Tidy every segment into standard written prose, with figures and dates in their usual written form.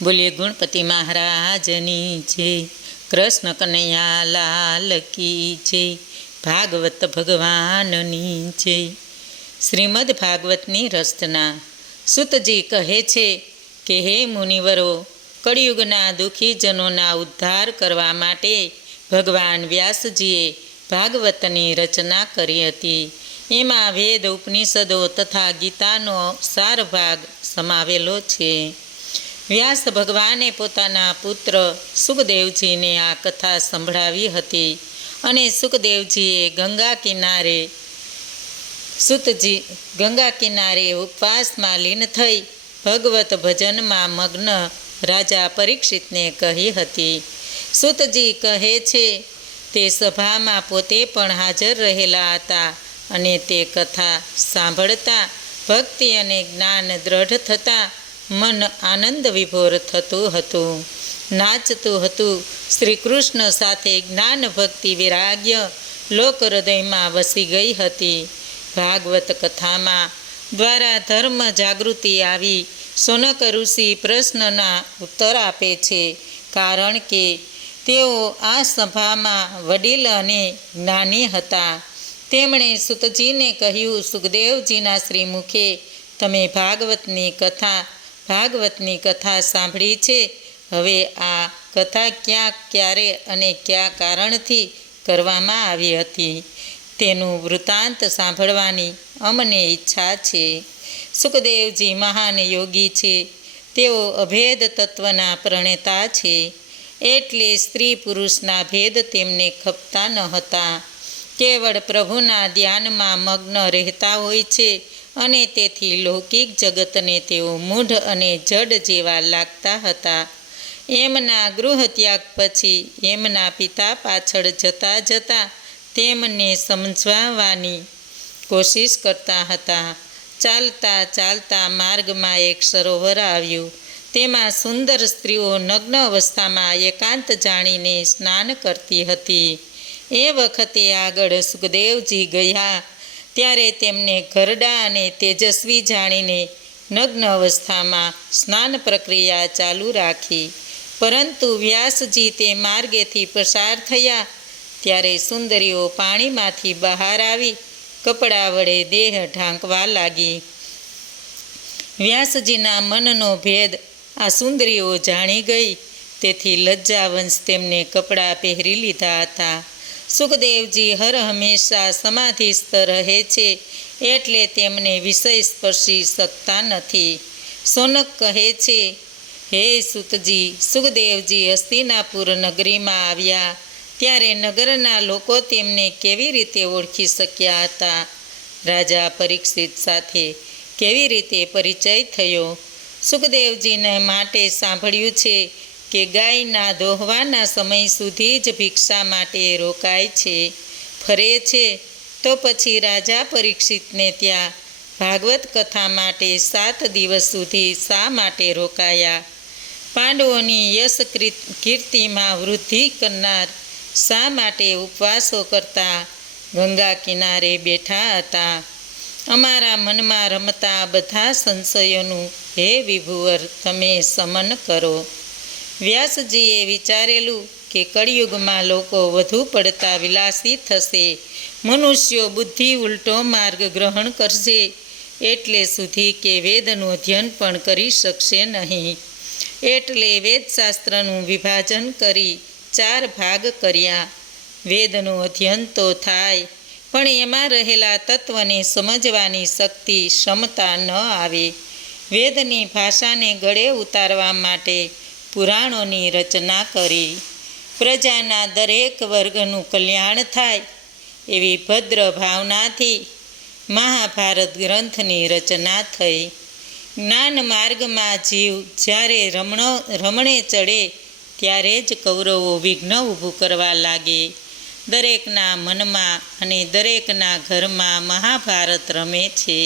બોલીએ ગણપતિ મહારાજની જય, કૃષ્ણ કનૈયા લાલ કી જય, ભાગવત ભગવાનની જય। શ્રીમદ ભાગવતની રચના। સુતજી કહે છે કે હે મુનિવરો, કળિયુગના દુઃખીજનોના ઉદ્ધાર કરવા માટે ભગવાન વ્યાસજીએ ભાગવતની રચના કરી હતી। એમાં વેદ, ઉપનિષદો તથા ગીતાનો સાર ભાગ સમાવેલો છે। વ્યાસ ભગવાને પોતાના પુત્ર સુખદેવજીને આ કથા સંભળાવી હતી અને સુખદેવજીએ ગંગા કિનારે ઉપવાસમાં લીન થઈ ભગવત ભજનમાં મગ્ન રાજા પરીક્ષિતને કહી હતી। સુતજી કહે છે તે સભામાં પોતે પણ હાજર રહેલા હતા અને તે કથા સાંભળતા ભક્તિ અને જ્ઞાન દ્રઢ થતાં મન આનંદ વિભોર થતું હતું, નાચતું હતું। શ્રી કૃષ્ણ સાથે જ્ઞાન ભક્તિ વિરાગ્ય લોક હૃદયમાં વસી ગઈ હતી। ભાગવત કથામાં દ્વારા ધર્મ જાગૃતિ આવી સોનક ઋષિ પ્રશ્નના ઉત્તર આપે છે, કારણ કે તેઓ આ સભામાં વડીલ અને જ્ઞાની હતા। તેમણે સુતજીને કહ્યું, સુખદેવજીના શ્રીમુખે તમે ભાગવતની કથા સાંભળી છે। હવે આ કથા ક્યાં, ક્યારે અને કયા કારણથી કરવામાં આવી હતી તેનું વૃત્તાંત સાંભળવાની અમને ઈચ્છા છે। સુખદેવજી મહાન યોગી છે, તેઓ અભેદ તત્વના પ્રણેતા છે, એટલે સ્ત્રી પુરુષના ભેદ તેમને ખપતા ન હતા। કેવળ પ્રભુના ધ્યાનમાં મગ્ન રહેતા હોય છે અને તેથી લૌકિક જગતને તેઓ મૂઢ અને જડ જેવા લાગતા હતા। એમના ગૃહ ત્યાગ પછી એમના પિતા પાછળ જતાં તેમને સમજાવવાની કોશિશ કરતા હતા। ચાલતા ચાલતા માર્ગમાં એક સરોવર આવ્યું, તેમાં સુંદર સ્ત્રીઓ નગ્ન અવસ્થામાં એકાંત જાણીને સ્નાન કરતી હતી। એ વખતે આગળ સુખદેવજી ગયા ત્યારે તેમને ઘરડા અને તેજસ્વી જાણીને નગ્ન અવસ્થામાં સ્નાન પ્રક્રિયા ચાલુ રાખી, પરંતુ વ્યાસજી તે માર્ગેથી પસાર થયા ત્યારે સુંદરીઓ પાણીમાંથી બહાર આવી કપડાં વડે દેહ ઢાંકવા લાગી। વ્યાસજીના મનનો ભેદ આ સુંદરીઓ જાણી ગઈ, તેથી લજ્જાવંશ તેમને કપડાં પહેરી લીધા હતા। સુખદેવજી હર હંમેશા સમાધિસ્થ રહે છે, એટલે તેમને વિષય સ્પર્શી શકતા નથી। સોનક કહે છે, હે સુતજી, સુખદેવજી હસ્તિનાપુર નગરીમાં આવ્યા ત્યારે નગરના લોકો તેમને કેવી રીતે ઓળખી શક્યા હતા? રાજા પરીક્ષિત સાથે કેવી રીતે પરિચય થયો? સુખદેવજીને માટે સાંભળ્યું છે કે ગાયના દોહવાના સમય સુધી જ ભિક્ષા માટે રોકાય છે, ફરે છે, તો પછી રાજા પરીક્ષિતને ત્યાં ભાગવત કથા માટે 7 દિવસ સુધી શા માટે રોકાયા? પાંડવોની યશ કીર્તિમાં વૃદ્ધિ કરનાર શા માટે ઉપવાસો કરતા ગંગા કિનારે બેઠા હતા? અમારા મનમાં રમતા બધા સંશયોનું હે વિભુવર તમે શમન કરો। વ્યાસજીએ વિચારેલું કે કળિયુગમાં લોકો વધુ પડતા વિલાસી થશે, મનુષ્યો બુદ્ધિ ઉલટો માર્ગ ગ્રહણ કરશે, એટલે સુધી કે વેદનું અધ્યયન પણ કરી શકશે નહીં। એટલે વેદશાસ્ત્રનું વિભાજન કરી 4 ભાગ કર્યા। વેદનું અધ્યયન તો થાય, પણ એમાં રહેલા તત્વને સમજવાની શક્તિ, ક્ષમતા ન આવે। વેદની ભાષાને ગળે ઉતારવા માટે પુરાણોની રચના કરી। પ્રજાના દરેક વર્ગનું કલ્યાણ થાય એવી ભદ્ર ભાવનાથી મહાભારત ગ્રંથની રચના થઈ। જ્ઞાન માર્ગમાં જીવ જ્યારે રમણે ચડે ત્યારે જ કૌરવો વિઘ્ન ઊભું કરવા લાગે। દરેકના મનમાં અને દરેકના ઘરમાં મહાભારત રમે છે।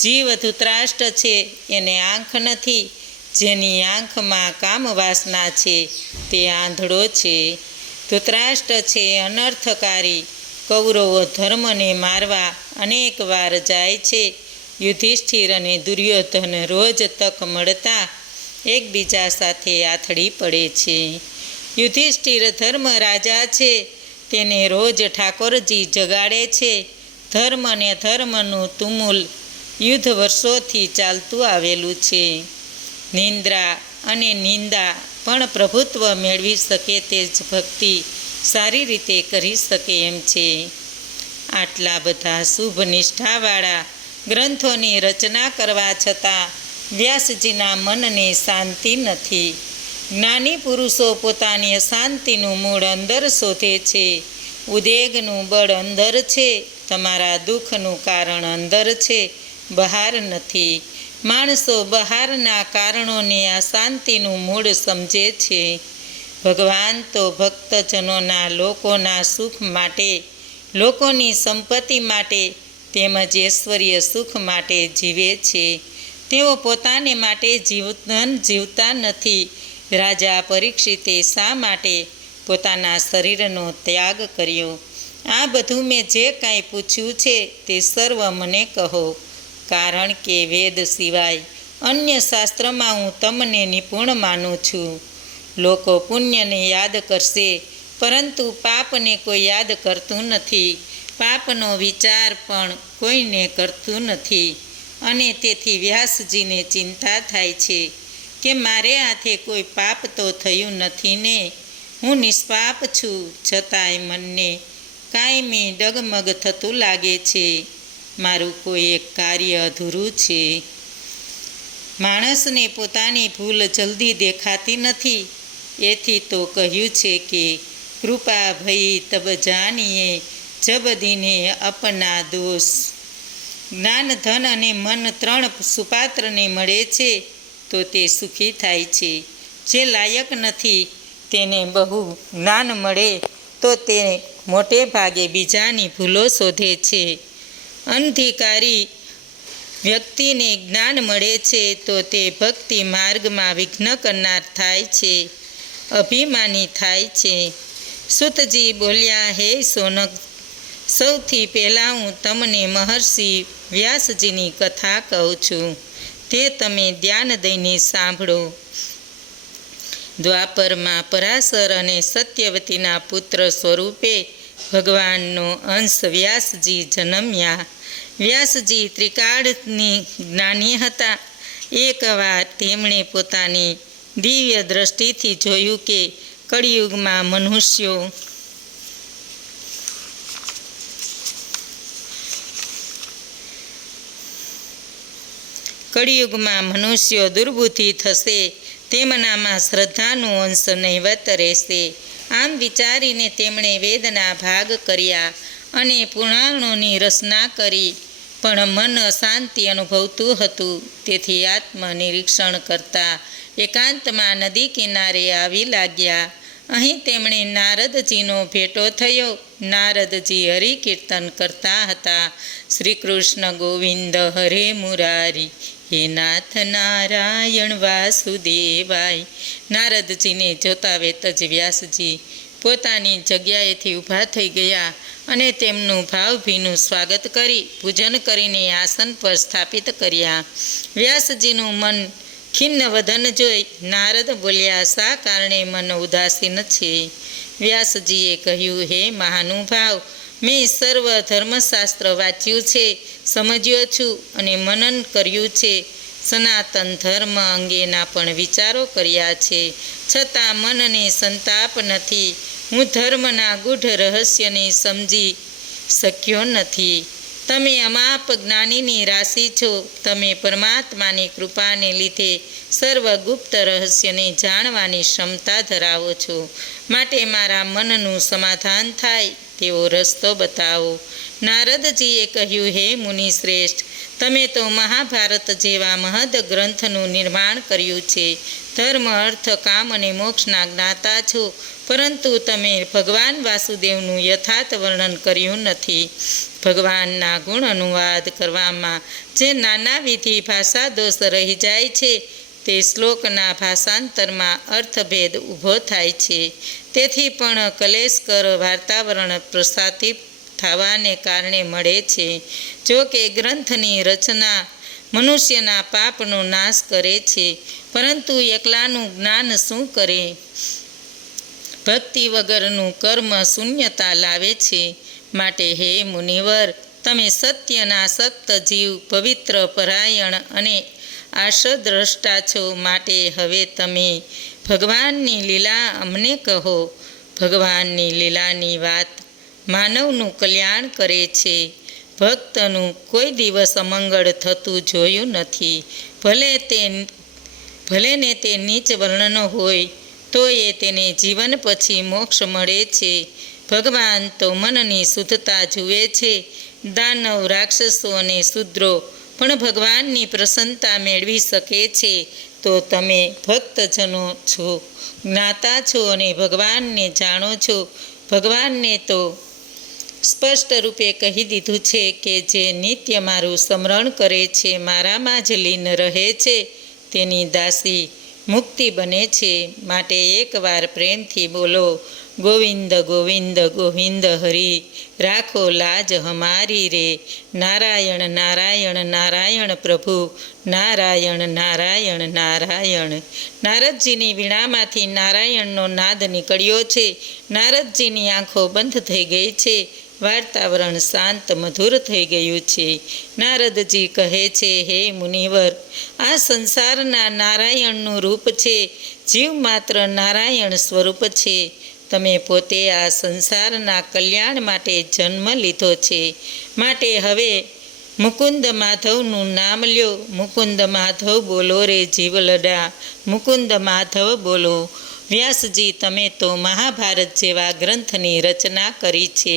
જીવ ધૃતરાષ્ટ્ર છે, એને આંખ નથી, જેની આંખમાં કામવાસના છે તે આંધળો છે। ધૃતરાષ્ટ્ર છે અનર્થકારી, કૌરવો ધર્મને મારવા અનેક વાર જાય છે। યુધિષ્ઠિર અને દુર્યોધન રોજ તક મળતા એકબીજા સાથે આથડી પડે છે. યુધિષ્ઠિર ધર્મ રાજા છે, તેને રોજ ઠાકોરજી જગાડે છે. ધર્મ ને ધર્મનું તુમુલ યુદ્ધ વર્ષોથી ચાલતું આવેલું છે. નિંદ્રા અને નિંદા પણ પ્રભુત્વ મેળવી શકે તે જ ભક્તિ સારી રીતે કરી શકે એમ છે. આટલા બધા શુભ નિષ્ઠાવાળા ગ્રંથોની રચના કરવા છતાં વ્યાસજીના મનને શાંતિ નથી. જ્ઞાની પુરુષો પોતાની અશાંતિનું મૂળ અંદર શોધે છે. ઉદ્વેગનું બળ અંદર છે. તમારા દુઃખનું કારણ અંદર છે, બહાર નથી. માણસો બહારના કારણોને આ શાંતિનું મૂળ સમજે છે. ભગવાન તો ભક્તજનોના લોકોના સુખ માટે, લોકોની સંપત્તિ માટે તેમજ ઐશ્વર્ય સુખ માટે જીવે છે. તેઓ પોતાને માટે જીવન જીવતા નથી. રાજા પરીક્ષિતે શા માટે પોતાના શરીરનો ત્યાગ કર્યો? આ બધું મેં જે કાંઈ પૂછ્યું છે તે સર્વ મને કહો, કારણ કે વેદ સિવાય અન્ય શાસ્ત્રમાં હું તમને નિપુણ માનું છું. લોકો પુણ્યને યાદ કરશે, પરંતુ પાપને કોઈ યાદ કરતું નથી. પાપનો વિચાર પણ કોઈને કરતું નથી. અને તેથી વ્યાસજીને ચિંતા થાય છે કે મારે હાથે કોઈ પાપ તો થયું નથી ને? હું નિષ્પાપ છું, છતાંય મનને કાયમી ડગમગ થતું લાગે છે. મારું કોઈ એક કાર્ય અધૂરું છે. માણસને પોતાની ભૂલ જલ્દી દેખાતી નથી. એથી તો કહ્યું છે કે કૃપા ભઈ તબ જાનીએ જબ દીને અપના દોષ. જ્ઞાન, ધન અને મન ત્રણ સુપાત્રને મળે છે તો તે સુખી થાય છે. જે લાયક નથી તેને બહુ જ્ઞાન મળે તો તે મોટે ભાગે બીજાની ભૂલો શોધે છે. અનધિકારી વ્યક્તિને જ્ઞાન મળે છે તો તે ભક્તિ માર્ગમાં વિઘ્ન કરનાર થાય છે, અભિમાની થાય છે. સુતજી બોલ્યા, હે સોનક, સૌથી પહેલાં હું તમને મહર્ષિ વ્યાસજીની કથા કહું છું, તે તમે ધ્યાન દઈને સાંભળો. દ્વાપરમાં પરાશર અને સત્યવતીના પુત્ર સ્વરૂપે ભગવાનનો અંશ વ્યાસજી જન્મ્યા. વ્યાસજી ત્રિકાળની જ્ઞાની હતા. એકવાર તેમણે પોતાની દિવ્ય દ્રષ્ટિથી જોયું કે કળિયુગમાં મનુષ્યો દુર્બુદ્ધિ થશે, તેમનામાં શ્રદ્ધાનું અંશ નહિવત રહેશે. આમ વિચારીને તેમણે વેદના ભાગ કર્યા અને પુરાણોની રચના કરી. પણ મન અશાંતિ અનુભવતું હતું. તેથી આત્મનિરીક્ષણ કરતા એકાંતમાં નદી કિનારે આવી લાગ્યા. અહીં તેમણે નારદજીનો ભેટો થયો. નારદજી હરિકીર્તન કરતા હતા. શ્રી કૃષ્ણ ગોવિંદ હરે મુરારી, હે નાથ નારાયણ વાસુદેવાય. નારદજીને જોતા વેત જ વ્યાસજી પોતાની જગ્યાએથી ઊભા થઈ ગયા અને તેમનું ભાવભીનું સ્વાગત કરી પૂજન કરીને આસન પર સ્થાપિત કર્યા. વ્યાસજીનું મન ખિન્ન વદન જોઈ નારદ બોલ્યા, શા કારણે મન ઉદાસીન છે? વ્યાસજીએ કહ્યું, હે મહાનુભાવ, મેં સર્વ ધર્મશાસ્ત્ર વાંચ્યું છે, સમજ્યો છું અને મનન કર્યું છે. સનાતન ધર્મ અંગેના પણ વિચારો કર્યા છે, છતાં મનને સંતાપ નથી. હું ધર્મના ગૂઢ રહસ્યને સમજી શક્યો નથી. તમે અમાપ જ્ઞાનીની રાશિ છો. તમે પરમાત્માની કૃપાને લીધે સર્વગુપ્ત રહસ્યને જાણવાની ક્ષમતા ધરાવો છો. માટે મારા મનનું સમાધાન થાય તેવો રસ્તો બતાવો. નારદજીએ કહ્યું, હે મુનિશ્રેષ્ઠ, તમે તો મહાભારત જેવા મહદ ગ્રંથનું નિર્માણ કર્યું છે. ધર્મ, અર્થ, કામ અને મોક્ષના જ્ઞાતા છો, પરંતુ તમે ભગવાન વાસુદેવનું યથાર્થ વર્ણન કર્યું નથી. ભગવાનના ગુણ અનુવાદ કરવામાં જે નાનાવિધિ ભાષા દોષ રહી જાય છે તે શ્લોકના ભાષાંતરમાં અર્થભેદ ઊભો થાય છે. તેથી પણ કલેશકર વાર્તાવરણ પ્રસારિત થવાને કારણે મળે છે. જો કે ગ્રંથની રચના મનુષ્યના પાપનો નાશ કરે છે, પરંતુ એકલાનું જ્ઞાન શું કરે? ભક્તિ વગરનું કર્મ શૂન્યતા લાવે છે. માટે હે મુનિવર, તમે સત્યના સક્ત જીવ, પવિત્ર, પરાયણ અને આશદ્રષ્ટા છો. માટે હવે તમે ભગવાનની લીલા અમને કહો. ભગવાનની લીલાની વાત માનવનું કલ્યાણ કરે છે. ભક્તનું કોઈ દિવસ અમંગળ થતું જોયું નથી. ભલે ને તે નીચ વર્ણનો હોય તો એ તેને જીવન પછી મોક્ષ મળે છે. ભગવાન તો મનની શુદ્ધતા જુએ છે. દાનવ, રાક્ષસો અને શૂદ્રો પણ ભગવાનની પ્રસન્નતા મેળવી શકે છે. તો તમે ભક્તજનો છો, જ્ઞાતા છો અને ભગવાનને જાણો છો. ભગવાનને તો સ્પષ્ટ રૂપે કહી દીધું છે કે જે નિત્ય મારું સ્મરણ કરે છે, મારામાં જ લીન રહે છે, તેની દાસી મુક્તિ બને છે. માટે એકવાર પ્રેમથી બોલો, ગોવિંદ ગોવિંદ ગોવિંદ હરિ, રાખો લાજ હમારી રે. નારાયણ નારાયણ નારાયણ પ્રભુ, નારાયણ નારાયણ નારાયણ. નારદજીની વીણામાંથી નારાયણનો નાદ નીકળ્યો છે. નારદજીની આંખો બંધ થઈ ગઈ છે. વાતાવરણ શાંત મધુર થઈ ગયું છે. નારદજી કહે છે, હે મુનિવર, આ સંસારના નારાયણનું રૂપ છે. જીવ માત્ર નારાયણ સ્વરૂપ છે. તમે પોતે આ સંસારના કલ્યાણ માટે જન્મ લીધો છે. માટે હવે મુકુંદ માધવનું નામ લ્યો. મુકુંદ માધવ બોલો રે જીવલડા, મુકુંદ માધવ બોલો. વ્યાસજી, તમે તો મહાભારત જેવા ગ્રંથની રચના કરી છે.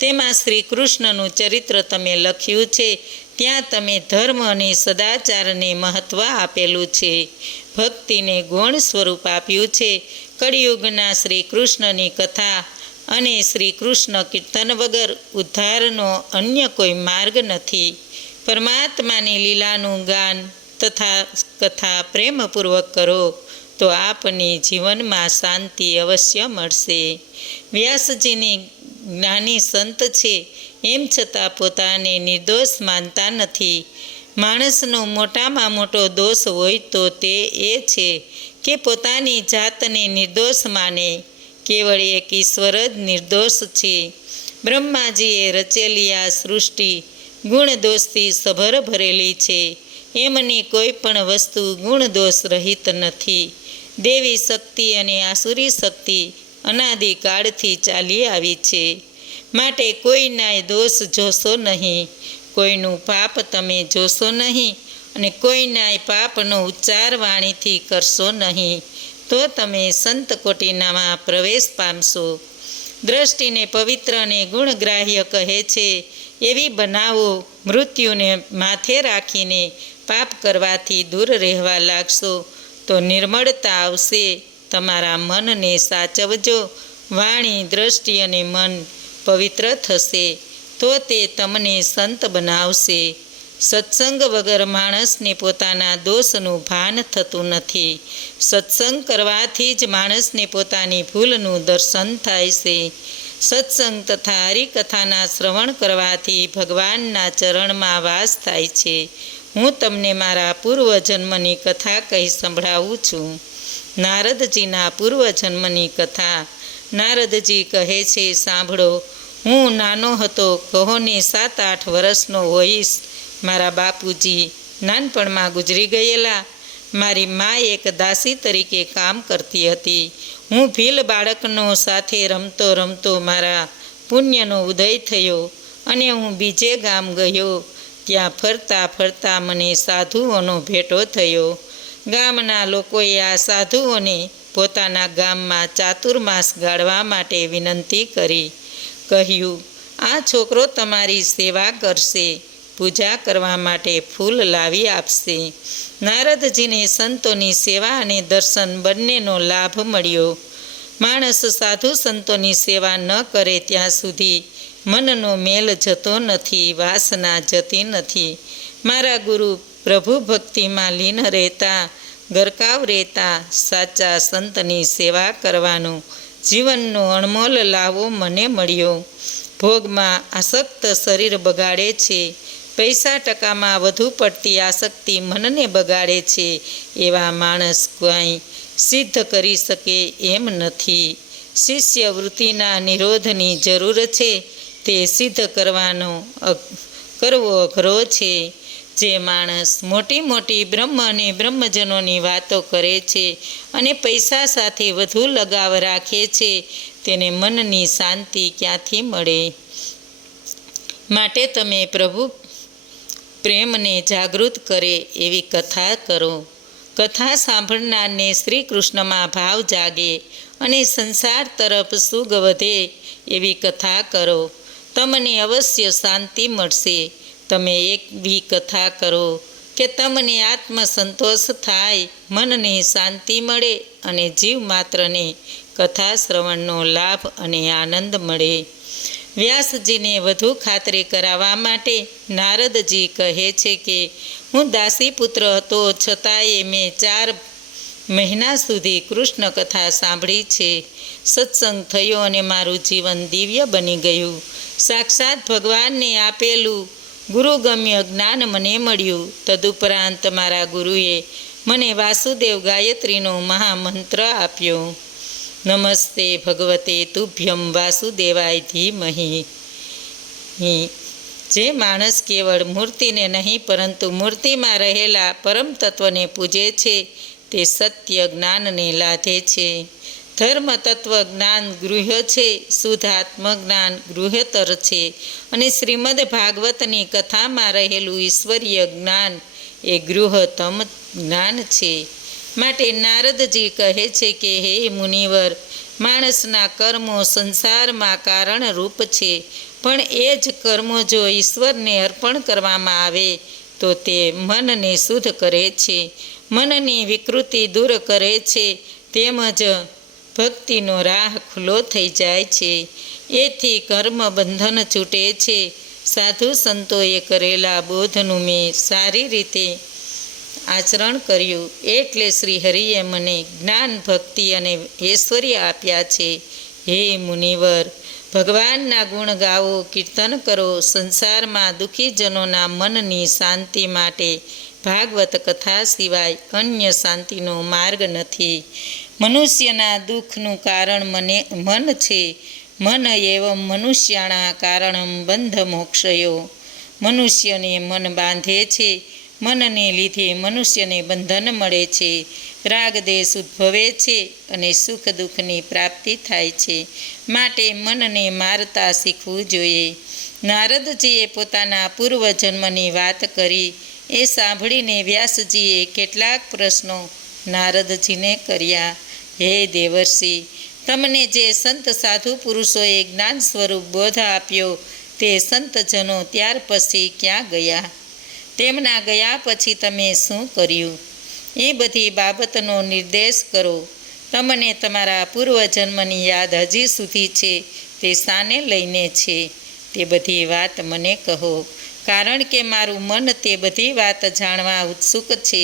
તેમાં શ્રી કૃષ્ણનું ચરિત્ર તમે લખ્યું છે. ત્યાં તમે ધર્મ અને સદાચારને મહત્ત્વ આપેલું છે. ભક્તિને ગૌણ સ્વરૂપ આપ્યું છે. કળિયુગના શ્રી કૃષ્ણની કથા અને શ્રી કૃષ્ણ કીર્તન વગર ઉદ્ધારનો અન્ય કોઈ માર્ગ નથી. પરમાત્માની લીલાનું ગાન તથા કથા પ્રેમપૂર્વક કરો તો આપની જીવનમાં શાંતિ અવશ્ય મળશે. વ્યાસજીની જ્ઞાની સંત છે, એમ છતાં પોતાને નિર્દોષ માનતા નથી. માણસનો મોટામાં મોટો દોષ હોય તો તે એ છે કે પોતાની જાતને નિર્દોષ માને. કેવળ એક ઈશ્વર જ નિર્દોષ છે. બ્રહ્માજીએ રચેલી આ સૃષ્ટિ ગુણ દોષથી સભર ભરેલી છે. એમની કોઈ પણ વસ્તુ ગુણ દોષ રહિત નથી. દેવી શક્તિ અને આસુરી શક્તિ અનાદિકાળથી ચાલી આવી છે. માટે કોઈના દોષ જોશો નહીં, કોઈનું પાપ તમે જોશો નહીં અને કોઈના પાપનો ઉચ્ચાર વાણીથી કરશો નહીં. તો તમે સંત કોટીનામાં પ્રવેશ પામશો. દ્રષ્ટિને પવિત્ર અને ગુણગ્રાહ્ય કહે છે. એવી બનાવો મૃત્યુને માથે રાખીને પાપ કરવાથી દૂર રહેવા લાગશો તો નિર્મળતા આવશે. તમારા મનને સાચવજો. વાણી, દ્રષ્ટિ અને મન પવિત્ર થશે તો તે તમને સંત બનાવશે. સત્સંગ વગર માણસને પોતાના દોષનું ભાન થતું નથી. સત્સંગ કરવાથી જ માણસને પોતાની ભૂલનું દર્શન થાય છે. સત્સંગ તથા હરિકથાના શ્રવણ કરવાથી ભગવાનના ચરણમાં વાસ થાય છે. હું તમને મારા પૂર્વજન્મની કથા કહી સંભળાવું છું. નારદજીના પૂર્વજન્મની કથા. નારદજી કહે છે, સાંભળો. હું નાનો હતો, કહો ને 7-8 વર્ષનો હોઈશ. મારા બાપુજી નાનપણમાં ગુજરી ગયેલા. મારી મા એક દાસી તરીકે કામ કરતી હતી. હું ભીલ બાળકનો સાથે રમતો રમતો મારા પુણ્યનો ઉદય થયો અને હું બીજે ગામ ગયો. ત્યાં ફરતા ફરતા મને સાધુઓનો ભેટો થયો. ગામના લોકોએ આ સાધુઓને પોતાના ગામમાં ચાતુર્માસ ગાળવા માટે વિનંતી કરી. કહ્યું, આ છોકરો તમારી સેવા કરશે, પૂજા કરવા માટે ફૂલ લાવી આપશે. નારદજીને સંતોની સેવા અને દર્શન બંનેનો લાભ મળ્યો. માણસ સાધુ સંતોની સેવા ન કરે ત્યાં સુધી મનનો મેલ જતો નથી, વાસના જતી નથી. મારા ગુરુ પ્રભુ ભક્તિમાં લીન રહેતા, ગરકાવ રહેતા સાચા સંતની સેવા કરવાનો જીવનનો અણમોલ લાવો મને મળ્યો. ભોગમાં આસક્ત શરીર બગાડે છે. પૈસા ટકામાં વધુ પડતી આસક્તિ મનને બગાડે છે. એવા માણસ કંઈ સિદ્ધ કરી શકે એમ નથી. શિષ્યવૃત્તિના નિરોધની જરૂર છે. તે સિદ્ધ કરવો અઘરો છે. જે માણસ મોટી મોટી બ્રહ્મ અને બ્રહ્મજનોની વાતો કરે છે અને પૈસા સાથે વધુ લગાવ રાખે છે, તેને મનની શાંતિ ક્યાંથી મળે? માટે તમે પ્રભુ પ્રેમને જાગૃત કરે એવી કથા કરો. કથા સાંભળનારને શ્રી કૃષ્ણમાં ભાવ જાગે અને સંસાર તરફ સુગ વધે એવી કથા કરો. તમને અવશ્ય શાંતિ મળશે. તમે એવી કથા કરો કે તમને આત્મસંતોષ થાય, મનને શાંતિ મળે અને જીવ માત્રને કથા શ્રવણનો લાભ અને આનંદ મળે. વ્યાસજીને વધુ ખાતરી કરાવવા માટે નારદજી કહે છે કે હું દાસીપુત્ર હતો, છતાંય મેં 4 મહિના સુધી કૃષ્ણ કથા સાંભળી છે. સત્સંગ થયો અને મારું જીવન દિવ્ય બની ગયું. સાક્ષાત ભગવાનને આપેલું ગુરુગમ્ય જ્ઞાન મને મળ્યું. તદુપરાંત મારા ગુરુએ મને વાસુદેવ ગાયત્રીનો મહામંત્ર આપ્યો. નમસ્તે ભગવતે તુભ્યમ વાસુદેવાય ધીમહિ. જે માણસ કેવળ મૂર્તિને નહીં પરંતુ મૂર્તિમાં રહેલા પરમ તત્વને પૂજે છે, તે સત્ય જ્ઞાનને લાધે છે. ધર્મ તત્વ જ્ઞાન ગૃહ્ય છે, શુદ્ધ આત્મજ્ઞાન ગૃહ્યતર છે અને શ્રીમદ ભાગવતની કથામાં રહેલું ઈશ્વરીય જ્ઞાન એ ગૃહતમ જ્ઞાન છે. માટે નારદજી કહે છે કે હે મુનિવર, માણસના કર્મો સંસારમાં કારણરૂપ છે, પણ એ જ કર્મો જો ઈશ્વરને અર્પણ કરવામાં આવે તો તે મનને શુદ્ધ કરે છે, મનની વિકૃતિ દૂર કરે છે, તેમજ ભક્તિનો રાહ ખુલ્લો થઈ જાય છે. એથી કર્મ બંધન છૂટે છે. સાધુ સંતોએ કરેલા બોધનું મેં સારી રીતે આચરણ કર્યું, એટલે શ્રી હરિએ મને જ્ઞાન, ભક્તિ અને ઐશ્વર્ય આપ્યા છે. હે મુનિવર, ભગવાનના ગુણ ગાવો, કીર્તન કરો. સંસારમાં દુઃખીજનોના મનની શાંતિ માટે ભાગવત કથા સિવાય અન્ય શાંતિનો માર્ગ નથી. મનુષ્યના દુઃખનું કારણ મન છે. મન એવં મનુષ્યાણા કારણમ બંધ મોક્ષયો. મનુષ્યને મન બાંધે છે. મનને લીધે મનુષ્યને બંધન મળે છે. રાગ દેશ ઉદ્ભવે છે અને સુખ દુઃખની પ્રાપ્તિ થાય છે. માટે મનને મારતા શીખવું જોઈએ. નારદજીએ પોતાના પૂર્વજન્મની વાત કરી. એ સાંભળીને વ્યાસજીએ કેટલાક પ્રશ્નો નારદજીને કર્યા. હે દેવર્ષિ, તમને જે સંત સાધુ પુરુષોએ જ્ઞાન સ્વરૂપ બોધ આપ્યો, તે સંતજનો ત્યાર પછી ક્યાં ગયા? તેમના ગયા પછી તમે શું કર્યું? એ બધી બાબતનો નિર્દેશ કરો. તમને તમારા પૂર્વજન્મની યાદ હજી સુધી છે, તે શાને લઈને છે? તે બધી વાત મને કહો, કારણ કે મારું મન તે બધી વાત જાણવા ઉત્સુક છે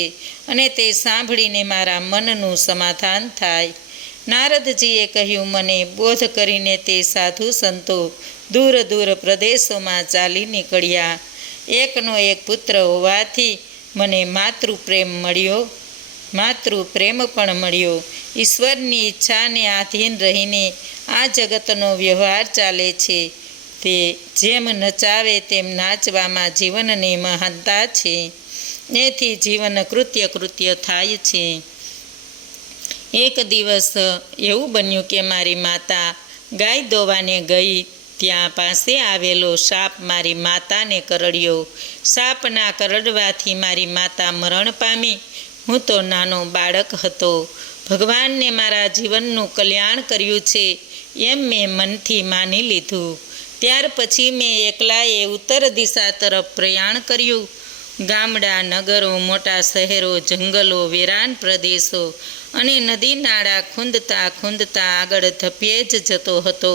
અને તે સાંભળીને મારા મનનું સમાધાન થાય. નારદજીએ કહ્યું, મને બોધ કરીને તે સાધુ સંતો દૂર દૂર પ્રદેશોમાં ચાલી નીકળ્યા. એકનો એક પુત્ર હોવાથી મને માતૃપ્રેમ પણ મળ્યો. ઈશ્વરની ઈચ્છાને આધીન રહીને આ જગતનો વ્યવહાર ચાલે છે. તે જેમ નચાવે તેમ નાચવામાં જીવનની મહાનતા છે. એથી જીવન કૃત્ય થાય છે. એક દિવસ એવું બન્યું કે મારી માતા ગાય દોવાને ગઈ. ત્યાં પાસે આવેલો સાપ મારી માતાને કરડ્યો. સાપના કરડવાથી મારી માતા મરણ પામી. હું તો નાનો બાળક હતો. ભગવાનને મારા જીવનનું કલ્યાણ કર્યું છે એમ મેં મનથી માની લીધું. ત્યાર પછી મેં એકલાએ ઉત્તર દિશા તરફ પ્રયાણ કર્યું. ગામડા, નગરો, મોટા શહેરો, જંગલો, વેરાન પ્રદેશો અને નદી નાળા ખૂંદતા આગળ ધપ્યે જ જતો હતો.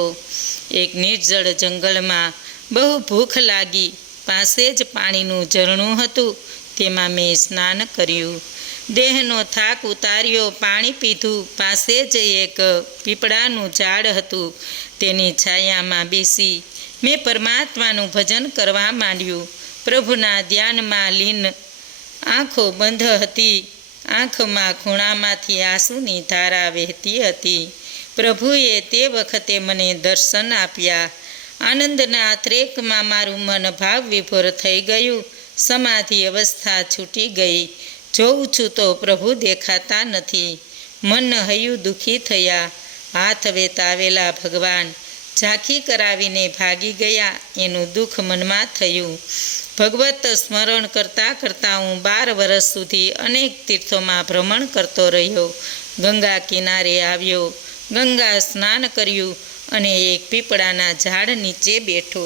એક નિર્જળ જંગલમાં બહુ ભૂખ લાગી. પાસે જ પાણીનું ઝરણું હતું. તેમાં મેં સ્નાન કર્યું. દેહનો થાક ઉતાર્યો, પાણી પીધું. પાસે જ એક પીપળાનું ઝાડ હતું. તેની છાયામાં બેસી મેં પરમાત્માનું ભજન કરવા માંડ્યું. પ્રભુના ધ્યાનમાં લીન. આંખો બંધ હતી. આંખમાં ખૂણામાંથી આંસુની ધારા વહેતી હતી. પ્રભુએ તે વખતે મને દર્શન આપ્યા. આનંદના ત્રેકમાં મારું મન ભાવ વિભોર થઈ ગયું. સમાધિ અવસ્થા છૂટી ગઈ. જોઉં છું તો પ્રભુ દેખાતા નથી. મન હૈયું દુઃખી થયા. હાથ વેતાવેલા ભગવાન ઝાંખી કરાવીને ભાગી ગયા એનું દુઃખ મનમાં થયું. ભગવત સ્મરણ કરતાં કરતાં હું 12 વર્ષ સુધી અનેક તીર્થોમાં ભ્રમણ કરતો રહ્યો. ગંગા કિનારે આવ્યો. ગંગા સ્નાન કર્યું અને એક પીપળાના ઝાડ નીચે બેઠો.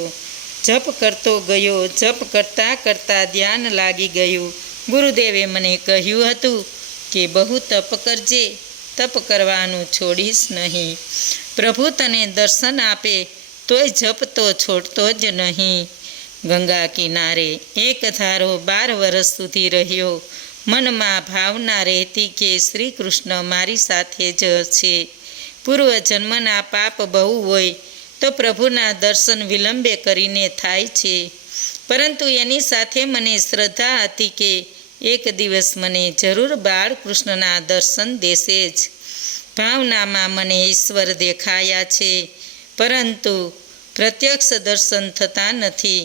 જપ કરતો ગયો. જપ કરતાં કરતાં ધ્યાન લાગી ગયું. ગુરુદેવે મને કહ્યું હતું કે બહુ તપ કરજે, તપ કરવાનું છોડીશ નહીં. પ્રભુ તને દર્શન આપે તોય જપ તો છોડતો જ નહીં. ગંગા કિનારે એક ધારો 12 વર્ષ સુધી રહ્યો. મનમાં ભાવના રહેતી કે શ્રી કૃષ્ણ મારી સાથે જ છે. પૂર્વજન્મના પાપ બહુ હોય તો પ્રભુના દર્શન વિલંબે કરીને થાય છે, પરંતુ એની સાથે મને શ્રદ્ધા હતી કે એક દિવસ મને જરૂર બાળકૃષ્ણના દર્શન દેશે જ. ભાવનામાં મને ઈશ્વર દેખાયા છે, પરંતુ પ્રત્યક્ષ દર્શન થતા નથી.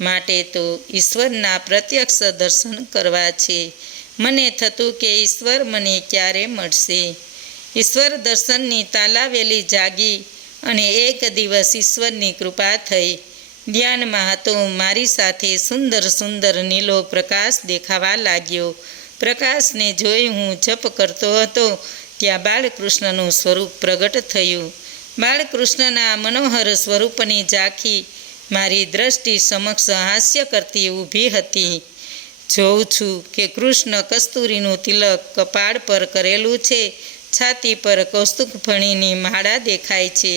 માટે તો ઈશ્વરના પ્રત્યક્ષ દર્શન કરવા છે. મને થતું કે ઈશ્વર મને ક્યારે મળશે. ઈશ્વર દર્શનની તાલાવેલી જાગી અને એક દિવસ ઈશ્વરની કૃપા થઈ. ધ્યાનમાં હતો. મારી સાથે સુંદર સુંદર નીલો પ્રકાશ દેખાવા લાગ્યો. પ્રકાશને જોઈ હું જપ કરતો હતો ત્યાં બાળકૃષ્ણનું સ્વરૂપ પ્રગટ થયું. બાળકૃષ્ણના મનોહર સ્વરૂપની ઝાંખી મારી દ્રષ્ટિ સમક્ષ હાસ્ય કરતી ઊભી હતી. જોઉં છું કે કૃષ્ણ કસ્તુરીનું તિલક કપાળ પર કરેલું છે. છાતી પર કૌસ્તુભફણીની માળા દેખાય છે.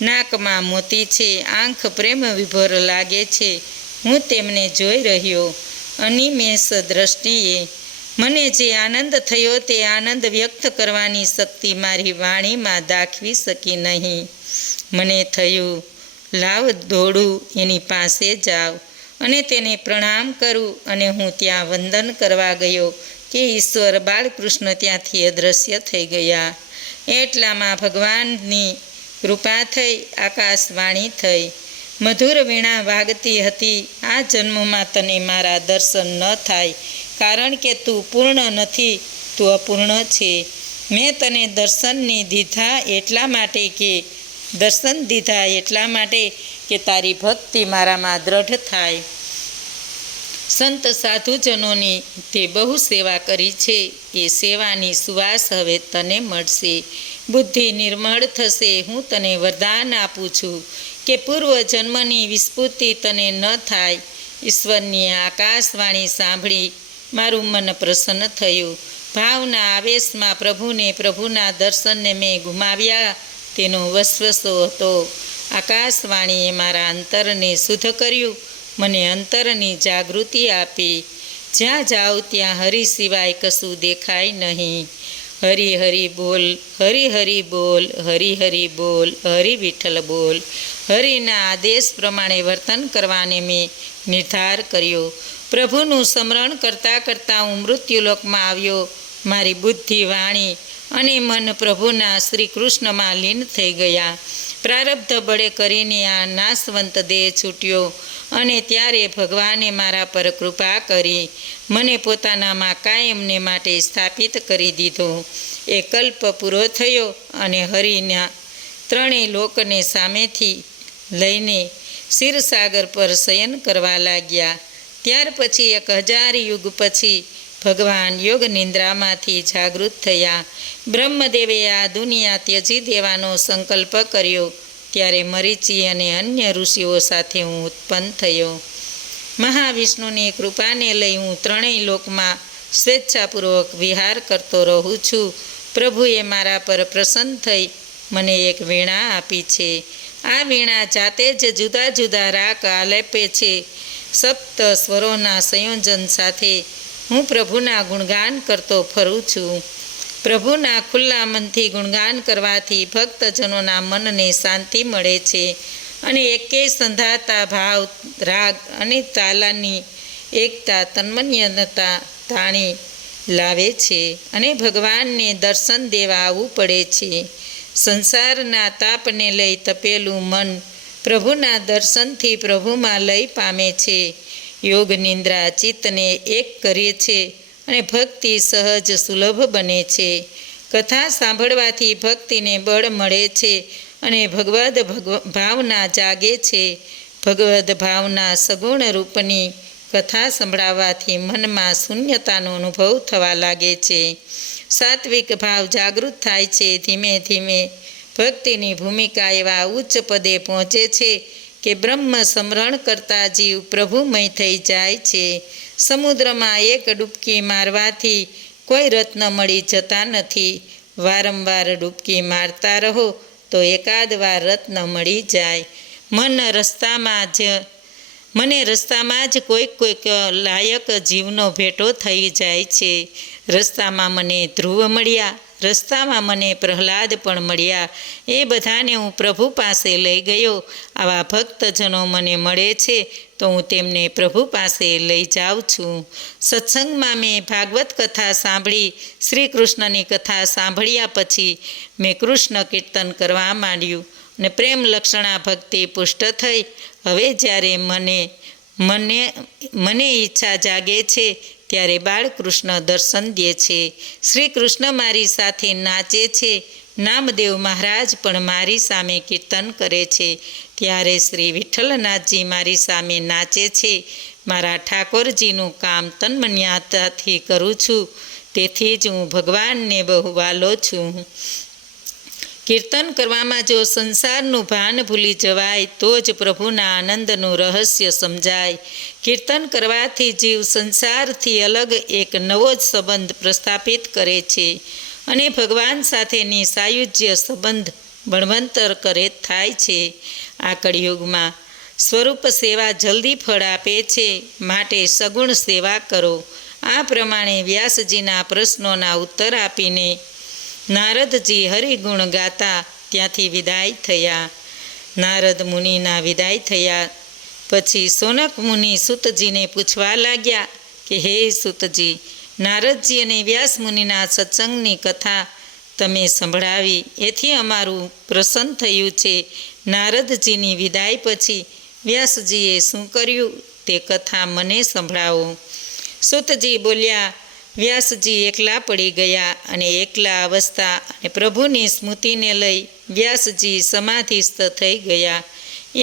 નાકમાં મોતી છે. આંખ પ્રેમ વિભોર લાગે છે. હું તેમને જોઈ રહ્યો અનિમેષ દ્રષ્ટિએ. મને જે આનંદ થયો તે આનંદ વ્યક્ત કરવાની શક્તિ મારી વાણીમાં દાખવી શકી નહીં. મને થયું લાવ દોડું એની પાસે જાઉં અને તેને પ્રણામ કરું. અને હું ત્યાં વંદન કરવા ગયો કે ઈશ્વર બાળકૃષ્ણ ત્યાંથી અદૃશ્ય થઈ ગયા. એટલામાં ભગવાનની કૃપા થઈ. આકાશવાણી થઈ. મધુર વીણા વાગતી હતી. આ જન્મમાં તને મારા દર્શન ન થાય, કારણ કે તું પૂર્ણ નથી, તું અપૂર્ણ છે. મેં તને દર્શન દીધા એટલા માટે કે તારી ભક્તિ મારામાં દ્રઢ થાય. સંત સાધુજનોની તે બહુ સેવા કરી છે. એ સેવાની સુવાસ હવે તને મળશે. બુદ્ધિ નિર્મળ થશે. હું તને વરદાન આપું છું કે પૂર્વજન્મની વિસ્મૃતિ તને ન થાય. ઈશ્વરની આકાશવાણી સાંભળી મારું મન પ્રસન્ન થયું. ભાવના આવેશમાં પ્રભુના દર્શનને મેં ગુમાવ્યા તેનો વસવસો હતો. આકાશવાણીએ મારા અંતરને શુદ્ધ કર્યું. મને અંતરની જાગૃતિ આપી. જ્યાં જાઉં ત્યાં હરિ સિવાય કશું દેખાય નહીં. હરિ હરિ બોલ, હરિ હરિ બોલ, હરિ હરિ બોલ, હરિ વિઠ્ઠલ બોલ. હરિના આદેશ પ્રમાણે વર્તન કરવાને મેં નિર્ધાર કર્યો. પ્રભુનું સ્મરણ કરતાં કરતાં હું મૃત્યુલોકમાં આવ્યો. મારી બુદ્ધિ, વાણી અને મન પ્રભુના શ્રી કૃષ્ણમાં લીન થઈ ગયા. પ્રારબ્ધ બળે કરીને આ નાશવંત દેહ છૂટ્યો અને ત્યારે ભગવાને મારા પર કૃપા કરી મને પોતાનામાં કાયમને માટે સ્થાપિત કરી દીધો. એ કલ્પ પૂરો થયો અને હરિના 3 લોકને સામેથી લઈને ક્ષીરસાગર પર શયન કરવા લાગ્યા. ત્યાર પછી 1000 યુગ પછી ભગવાન યોગ નિંદ્રામાંથી જાગૃત થયા. બ્રહ્મદેવે આ દુનિયા ત્યજી દેવાનો સંકલ્પ કર્યો. ત્યારે મરીચી અને અન્ય ઋષિઓ સાથે હું ઉત્પન્ન થયો. મહાવિષ્ણુની કૃપાને લઈ હું 3 લોકમાં સ્વેચ્છાપૂર્વક વિહાર કરતો રહું છું. પ્રભુએ મારા પર પ્રસન્ન થઈ મને એક વીણા આપી છે. આ વીણા જાતે જ જુદા જુદા રાગ આલેપે છે. 7 સ્વરોના સંયોજન સાથે હું પ્રભુના ગુણગાન કરતો ફરું છું. પ્રભુના ખુલ્લા મનથી ગુણગાન કરવાથી ભક્તજનોના મનને શાંતિ મળે છે અને એકે સંધાતા ભાવ, રાગ અને તાલની એકતા તન્મન્યતા તાણી લાવે છે અને ભગવાનને દર્શન દેવા આવવું પડે છે. સંસારના તાપને લઈ તપેલું મન પ્રભુના દર્શનથી પ્રભુમાં લઈ પામે છે. યોગ નિંદ્રા ચિત્તને એક કરે છે અને ભક્તિ સહજ સુલભ બને છે. કથા સાંભળવાથી ભક્તિને બળ મળે છે અને ભગવદ ભાવના જાગે છે. ભગવદ ભાવના સગુણ રૂપની કથા સંભળાવવાથી મનમાં શૂન્યતાનો અનુભવ થવા લાગે છે. સાત્વિક ભાવ જાગૃત થાય છે. ધીમે ધીમે ભક્તિની ભૂમિકા એવા ઉચ્ચ પદે પહોંચે છે કે બ્રહ્મ સ્મરણ કરતા જીવ પ્રભુમય થઈ જાય છે. સમુદ્રમાં એક ડૂબકી મારવાથી કોઈ રત્ન મળી જતા નથી. વારંવાર ડૂબકી મારતા રહો તો એકાદ વાર રત્ન મળી જાય. મને રસ્તામાં જ કોઈક લાયક જીવનો ભેટો થઈ જાય છે. રસ્તામાં મને ધ્રુવ મળ્યા, રસ્તામાં મને પ્રહલાદ પણ મળ્યા. એ બધાને હું પ્રભુ પાસે લઈ ગયો. આવા ભક્તજનો મને મળે છે તો હું તેમને પ્રભુ પાસે લઈ જાઉં છું. સત્સંગમાં મેં ભાગવત કથા સાંભળી. શ્રી કૃષ્ણની કથા સાંભળ્યા પછી મેં કૃષ્ણ કીર્તન કરવા માંડ્યું અને પ્રેમ લક્ષણા ભક્તિ પુષ્ટ થઈ. હવે જ્યારે મને ઈચ્છા જાગે છે ત્યારે બાળકૃષ્ણ દર્શન દે છે. શ્રી કૃષ્ણ મારી સાથે નાચે છે. નામદેવ મહારાજ પણ મારી સામે કીર્તન કરે છે. ત્યારે શ્રી વિઠ્ઠલનાથજી મારી સામે નાચે છે. મારા ઠાકોરજીનું કામ તન્મન્યતાથી કરું છું. તેથી જ હું ભગવાનને બહુ વાલો છું. કીર્તન કરવામાં જો સંસારનું ભાન ભૂલી જવાય તો જ પ્રભુના આનંદનું રહસ્ય સમજાય. કીર્તન કરવાથી જીવ સંસારથી અલગ એક નવો જ સંબંધ પ્રસ્થાપિત કરે છે અને ભગવાન સાથેની સાયુજ્ય સંબંધ બળવંતર કરે થાય છે. આ કળિયુગમાં સ્વરૂપ સેવા જલ્દી ફળ આપે છે, માટે સગુણ સેવા કરો. આ પ્રમાણે વ્યાસજીના પ્રશ્નોના ઉત્તર આપીને નારદજી હરિગુણ ગાતા ત્યાંથી વિદાય થયા. નારદ મુનિના વિદાય થયા પછી સોનક મુનિ સૂતજીને પૂછવા લાગ્યા કે હે સૂતજી, નારદજી અને વ્યાસ મુનિના સત્સંગની કથા તમે સંભળાવી, એથી અમારું પ્રસન્ન થયું છે. નારદજીની વિદાય પછી વ્યાસજીએ શું કર્યું તે કથા મને સંભળાવો. સૂતજી બોલ્યા, વ્યાસજી એકલા પડી ગયા અને એકલા અવસ્થા અને પ્રભુની સ્મૃતિને લઈ વ્યાસજી સમાધિસ્થ થઈ ગયા.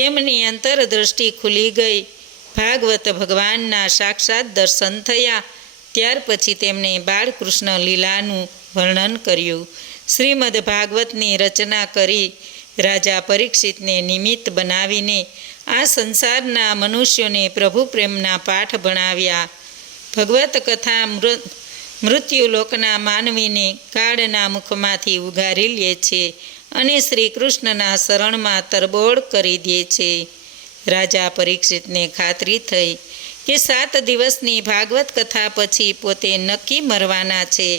એમની અંતરદ્રષ્ટિ ખુલી ગઈ. ભાગવત ભગવાનના સાક્ષાત દર્શન થયા. ત્યાર પછી તેમણે બાળકૃષ્ણ લીલાનું વર્ણન કર્યું. શ્રીમદ ભાગવતની રચના કરી રાજા પરીક્ષિતને નિમિત્ત બનાવીને આ સંસારના મનુષ્યોને પ્રભુ પ્રેમના પાઠ ભણાવ્યા. ભગવત કથા મૃત્યુલોકના માનવીને કાળના મુખમાંથી ઉગારી લે છે અને શ્રી કૃષ્ણના શરણમાં તરબોળ કરી દે છે. રાજા પરીક્ષિતને ખાતરી થઈ કે 7 દિવસની ભાગવત કથા પછી પોતે નક્કી મરવાના છે.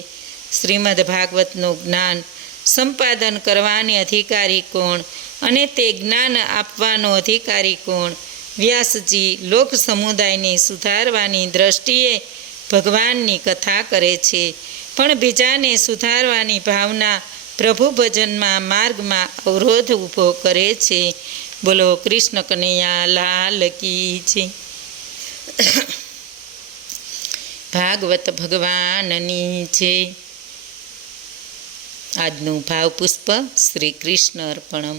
શ્રીમદ ભાગવતનું જ્ઞાન સંપાદન કરવાને અધિકારી કોણ અને તે જ્ઞાન આપવાનો અધિકારી કોણ? વ્યાસજી લોક સમુદાયને સુધારવાની દ્રષ્ટિએ ભગવાનની કથા કરે છે, પણ બીજાને સુધારવાની ભાવના પ્રભુ ભજનમાં માર્ગમાં અવરોધ ઊભો કરે છે. બોલો કૃષ્ણ કનૈયા લાલ કી જય. ભાગવત ભગવાનની જય. આજનું ભાવપુષ્પ શ્રી કૃષ્ણ અર્પણમ.